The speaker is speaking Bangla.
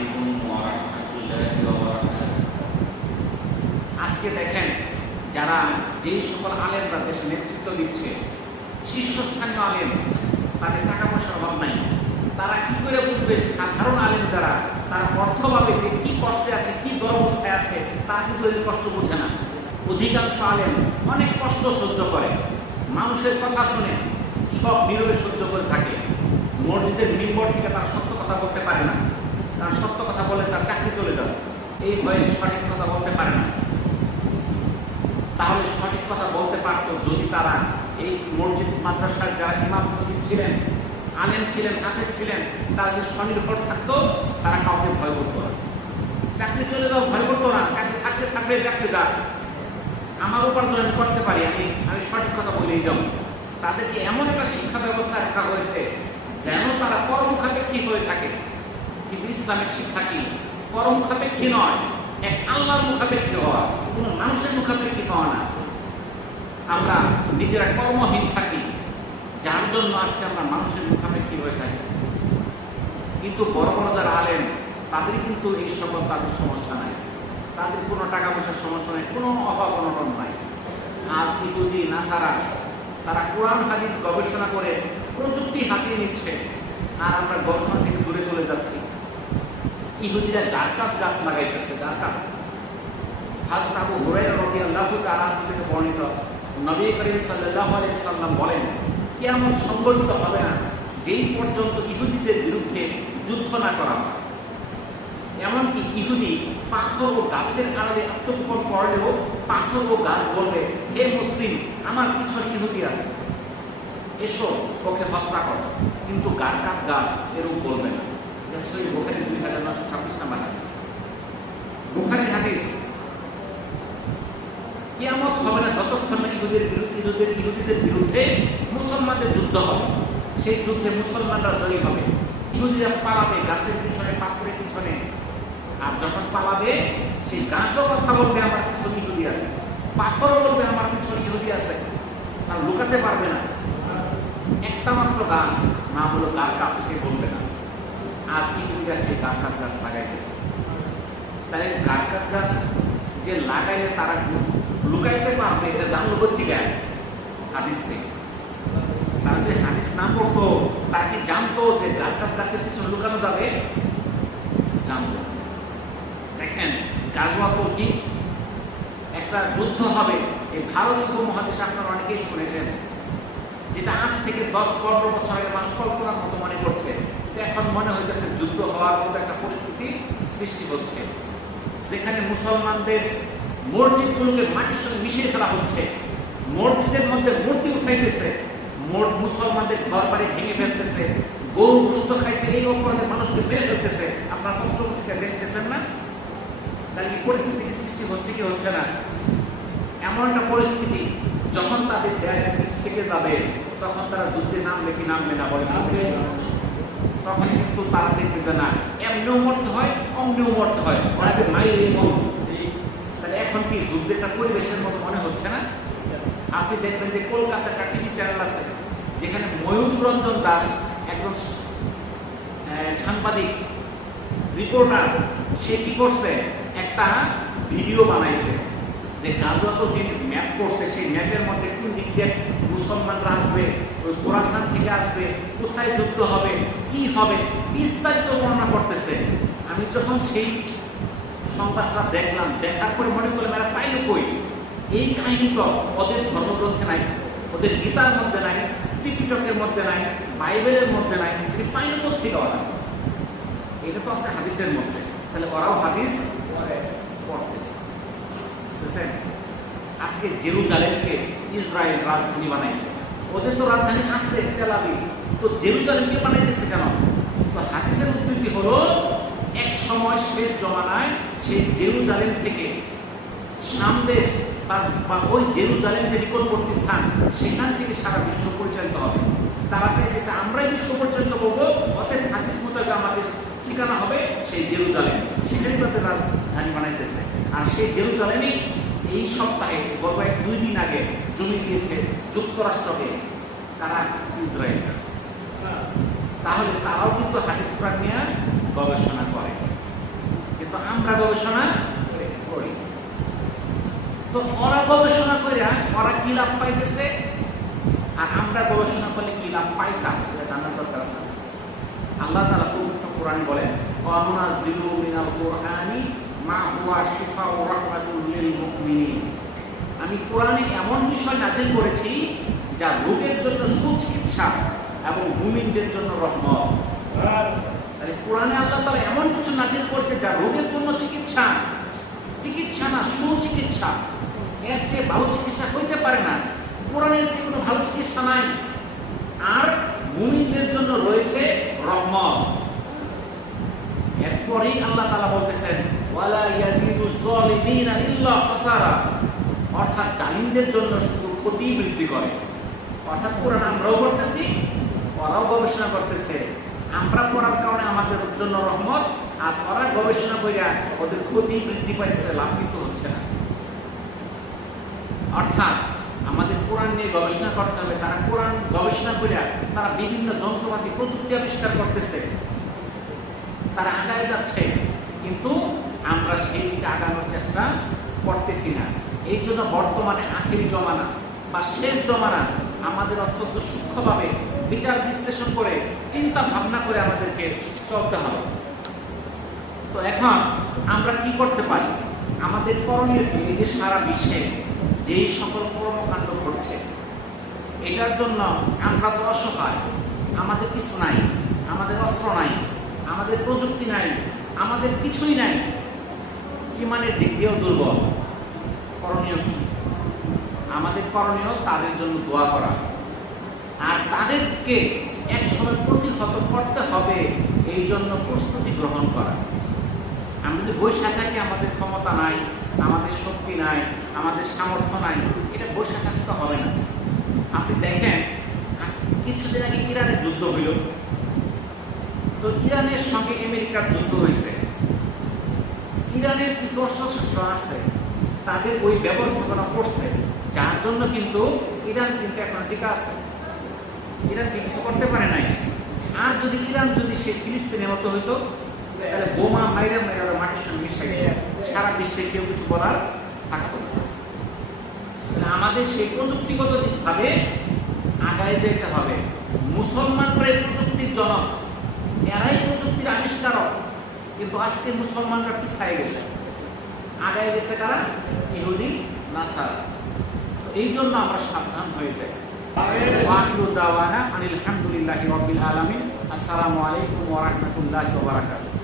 আলাইকুম ওয়া রাহমাতুল্লাহি ওয়া বারাকাতুহু। আজকে দেখেন, যারা যেই সকল আলেমরা দেশে নেতৃত্ব দিচ্ছে, শীর্ষস্থানীয় আলেম, তাদের টাকা পয়সার অভাব নাই। তারা কি করে বুঝবে সাধারণ আলেম যারা, তারা অর্থভাবে যে কি কষ্টে আছে, কি দুরবস্থায় আছে, তারা কিন্তু এই কষ্ট বোঝে না। অধিকাংশ আলেম অনেক কষ্ট সহ্য করে, মানুষের কথা শুনে সব নীরবে সহ্য করে থাকে। মসজিদের মিম্বর থেকে তার সত্য কথা বলতে পারে না, তার সত্য কথা বলে তার চাকরি চলে যাবে, এই ভয়ে সে সঠিক কথা বলতে পারে না। তাহলে সঠিক কথা বলতে পারত যদি তারা এই মসজিদ মাদ্রাসার যারা ইমাম ছিলেন, আলেম ছিলেন, হাফেজ ছিলেন, তারা যদি স্বনির্ভর থাকতো, তারা কাউকে ভয় করতো না। চাকরি চলে যাও ভয় করতো না, চাকরি থাকলে থাকবে, চাকরি যাক, আমার উপার্জন আমি করতে পারি, আমি সঠিক কথা বলেই যাবো। তাদেরকে এমন একটা শিক্ষা ব্যবস্থা রাখা হয়েছে যেন তারা পরমুখাপেক্ষী হয়ে থাকে। কিন্তু ইসলামের শিক্ষা কি? পরমুখাপেক্ষী নয়, এক আল্লাহর মুখাপেক্ষী হওয়া, কোনো মানুষের মুখাপেক্ষী হওয়া না। আমরা নিজেরা কর্মহীন থাকি, যার জন্য আজকে আমরা মানুষের মুখাপেক্ষী হয়ে থাকি। কিন্তু বড় বড় যারা আলেম, তাদের কিন্তু এই সকল তাদের সমস্যা নাই, তাদের কোনো টাকা পয়সার সমস্যা নেই, কোনো অভাব অনটন নাই। আজ ইহুদি নাসারা তারা কোরআন হাদিস গবেষণা করে প্রযুক্তি হাতিয়ে নিচ্ছে, আর আমরা গবেষণা থেকে দূরে চলে যাচ্ছি। ইহুদিরা গারকাত গাছ লাগাইতেছে, গারকাত। হযরত আবু হুরায়রা রাদিয়াল্লাহু তাআলা থেকে বর্ণিত, নবী করিম সাল্লাল্লাহু আলাইহি সাল্লাম বলেন, কিয়ামত সংঘটিত হবে না যেই পর্যন্ত ইহুদিদের বিরুদ্ধে যুদ্ধ না করা হয়। এমনকি ইহুদি পাথর ও গাছের আড়ালে আত্মগোপন করলেও পাথর ও গাছ বলবে, হে মুসলিম, আমার পিছনে ইহুদি আছে, এসো ওকে হত্যা করো। কিন্তু গারকাত গাছ এরূপ বলবে না। সহিহ বুখারী 2926 নম্বর হাদিস। বুখারীর হাদিস, কিয়ামত হবে না যতক্ষণ না ইহুদিদের বিরুদ্ধে মুসলমানদের যুদ্ধ হবে। সেই যুদ্ধে মুসলমানরা জয়ী হবে। ইহুদিরা পালাবে গাছের পিছনে, পাথরের পিছনে, আর যখন পালাবে সেই গাছও কথা বলবে আমার পিছনে ইহুদি আছে, পাথরও বলবে আমার পিছনে ইহুদি আছে, আর লুকাতে পারবে না। একটা মাত্র গাছ না হলো গারকাত, সে বলবে না। আজ ইহুদিরা সেই গারকাত গাছ লাগাইতেছে। তাহলে গারকাত গাছ যে লাগাইলে তারা লুকাইতে পারবে, এটা জানলো কোথেকে? হাদিস থেকে। তারা যদি হাদিস না পড়তো, তারা কি জানতো যে গারকাত গাছের পিছনে লুকানো যাবে? জানতো। দেখেন, গাজওয়াতুল হিন্দ, একটা যুদ্ধ হবে এই ভারত উপমহাদেশে, আপনারা অনেকেই শুনেছেন, যেটা আজ থেকে 10-15 বছর আগে মানুষ কল্পনার মতো মনে করছে। এখন মনে হইতেছে যুদ্ধ হওয়ার মতো একটা পরিস্থিতি সৃষ্টি হচ্ছে, যেখানে মুসলমানদের মসজিদগুলোকে মাটির সঙ্গে মিশিয়ে ফেলা হচ্ছে, মসজিদের মধ্যে মূর্তি উঠাইতেছে, মুসলমানদের ঘর বাড়ি ভেঙে ফেলতেছে, গরু গোশত খাইছে, এই অপরাধে মানুষকে মেরে ফেলতেছে। আপনার পত্রপত্রিকা দেখতেছেন না? তাহলে কি পরিস্থিতি সৃষ্টি হচ্ছে কি হচ্ছে না? এমন একটা পরিস্থিতি, যখন তাদের থেকে যাবে, তখন তারা যুদ্ধে নামবে কি নামবে না? বলে নামবে। তখন কিন্তু তারা দেখতেছে না, এমনিও মরতে হয়, অমনিও মরতে হয়, তাহলে এখন কি যুদ্ধের একটা পরিবেশের মতো মনে হচ্ছে না? আপনি দেখবেন যে কলকাতার একটা টিভি চ্যানেল আছে, যেখানে ময়ূর রঞ্জন দাস, একজন সাংবাদিক রিপোর্টার, সে কি করছে, একটা ভিডিও বানাইছে যে গাজওয়াতুল হিন্দ ম্যাপ করছে। সেই ম্যাপের মধ্যে কোন দিক দিয়ে মুসলমানরা আসবে, ওই খোরাসান থেকে আসবে, কোথায় যুদ্ধ হবে, কি হবে, বিস্তারিত বর্ণনা করতেছে। আমি যখন সেই সংবাদটা দেখলাম, দেখার পরে মনে করলাম, এরা পাইল কই? এই কাহিনী তো ওদের ধর্মগ্রন্থে নাই, ওদের গীতার মধ্যে নাই, ত্রিপিটকের মধ্যে নাই, বাইবেলের মধ্যে নাই, পাইল কোথেকে ওরা? এটা তো আছে হাদিসের মধ্যে। তাহলে ওরাও হাদিস পড়তেছে, বুঝতেছেন? আজকে জেরুজালেমকে ইসরায়েল রাজধানী বানাইছে, ওদের তো রাজধানী আসছে তেল আবিব, তো জেরুজালেমকে বানাইতেছে কেন? তো হাদিসের উদ্ধৃতি হলো, এক সময় শেষ জমানায় সেই জেরুজালেম থেকে শাম দেশ বা ওই জেরুজালেম যে নিকটবর্তী স্থান, সেখান থেকে সারা বিশ্ব পরিচালিত হবে। তারা চাইতেছে আমরাই বিশ্ব পরিচালিত করবো, অতএব হাদিস মোতাবেক আমাদের ঠিকানা হবে সেই জেরুজালেম, সেখানে তাদের রাজধানী বানাইতেছে। আর সেই জেরুজালেমই এই সপ্তাহে গত 1-2 দিন আগে জমি দিয়েছে যুক্তরাষ্ট্রকে, তারা ইসরায়েল। তাহলে তারাও কিন্তু হাদিস কোরআন নিয়ে গবেষণা করে। আমরা গবেষণা করি। তো ওরা গবেষণা করে ওরা কি লাভ পাইতেছে, আর আমরা গবেষণা করলে কি লাভ পাইতাম, এটা জানার দরকার আছে। আল্লাহ তাআলা পবিত্র কোরআনে বলেন, ওয়া নুনাজ্জিলু মিনাল কুরআনি মা হুয়া শিফাউ ওয়া রাহমাতুল লিল মুমিনিন। আমি কোরআনে এমন বিষয় নাযিল করেছি যা রোগের জন্য সুচিকিৎসা এবং মুমিনদের জন্য রহমত। তাহলে কোরআনে আল্লাহ তাআলা এমন কিছু নাযিল করেছে যা রোগের জন্য চিকিৎসা, চিকিৎসা না সুচিকিৎসা। এর চেয়ে ভালো চিকিৎসা হইতে পারে না, কোরআনের চেয়ে কোনো ভালো চিকিৎসা নাই। আর মুমিনদের জন্য রয়েছে রহমত। এরপরেই আল্লাহ তাআলা বলতেছেন, ওয়ালা ইয়াজিদুজ যালিমিনা ইল্লা খাসারা, অর্থাৎ জালিমদের জন্য শুধু ক্ষতি বৃদ্ধি করে। অর্থাৎ কোরআন আমরাও পড়তেছি, ওরাও গবেষণা করতেছে। আমরা পড়ার কারণে আমাদের জন্য রহমত, আর ওরা গবেষণা কইরা ওদের ক্ষতি বৃদ্ধি পাইছে, লাভ কিন্তু হচ্ছে না। অর্থাৎ আমাদের কোরআন নিয়ে গবেষণা করতে হবে। তারা কোরআন গবেষণা কইরা তারা বিভিন্ন যন্ত্রপাতি প্রযুক্তি আবিষ্কার করতেছে, তারা আগায় যাচ্ছে, কিন্তু আমরা সেই দিকে আগানোর চেষ্টা করতেছি না। এই জন্য বর্তমানে আখেরি জমানা বা শেষ জমানা আমাদের অত্যন্ত সূক্ষ্মভাবে বিচার বিশ্লেষণ করে চিন্তা ভাবনা করে আমাদেরকে চলতে হবে। তো এখন আমরা কি করতে পারি? আমাদের করণীয় কি? এই যে সারা বিশ্বে যেই সকল কর্মকাণ্ড ঘটছে, এটার জন্য আমরা তো অসহায়, আমাদের কিছু নাই, আমাদের অস্ত্র নাই, আমাদের প্রযুক্তি নাই, আমাদের কিছুই নাই, ইমানের দিক দিয়েও দুর্বল। করণীয় কি? আমাদের করণীয় তাদের জন্য দোয়া করা, আর তাদেরকে একসময় প্রতিহত করতে হবে, এই জন্য প্রস্তুতি গ্রহণ করা। আমরা যদি বসে থাকি, আমাদের ক্ষমতা নাই, আমাদের শক্তি নাই, আমাদের সামর্থ্য নাই, এটা বসে থাকতে হবে না। আপনি দেখেন, কিছুদিন আগে ইরানের যুদ্ধ হইল, তো ইরানের সঙ্গে আমেরিকার যুদ্ধ হয়েছে। ইরানের কিছু অস্ত্রশস্ত্র আছে, তাদের ওই ব্যবস্থাপনা করছে, যার জন্য কিন্তু ইরান কিন্তু এখন ঠিক আছে, ইরানকে কিছু করতে পারে নাই। আর যদি ইরান যদি সে ফিলিস্তিনের মতো হইতো, তাহলে বোমা মাইরা মাইরা মাটির সঙ্গে মিশে সারা বিশ্বে কেউ কিছু বলার থাকতো না। আমাদের সেই প্রযুক্তিগত ভাবে আগায় যেতে হবে। মুসলমানরাই প্রযুক্তির জনক, এরাই প্রযুক্তির আবিষ্কারক, কিন্তু আজকে মুসলমানরা পিছায় গেছে, আগায় গেছে কারা? ইহুদি নাসারা। এই জন্য আমরা সাবধান হয়ে যাই। ওয়াখিরু দাওয়ানা আনিল হামদুলিল্লাহি রাব্বিল আলামিন। আসসালামু আলাইকুম ওয়া রাহমাতুল্লাহি ওয়া বারাকাতুহু।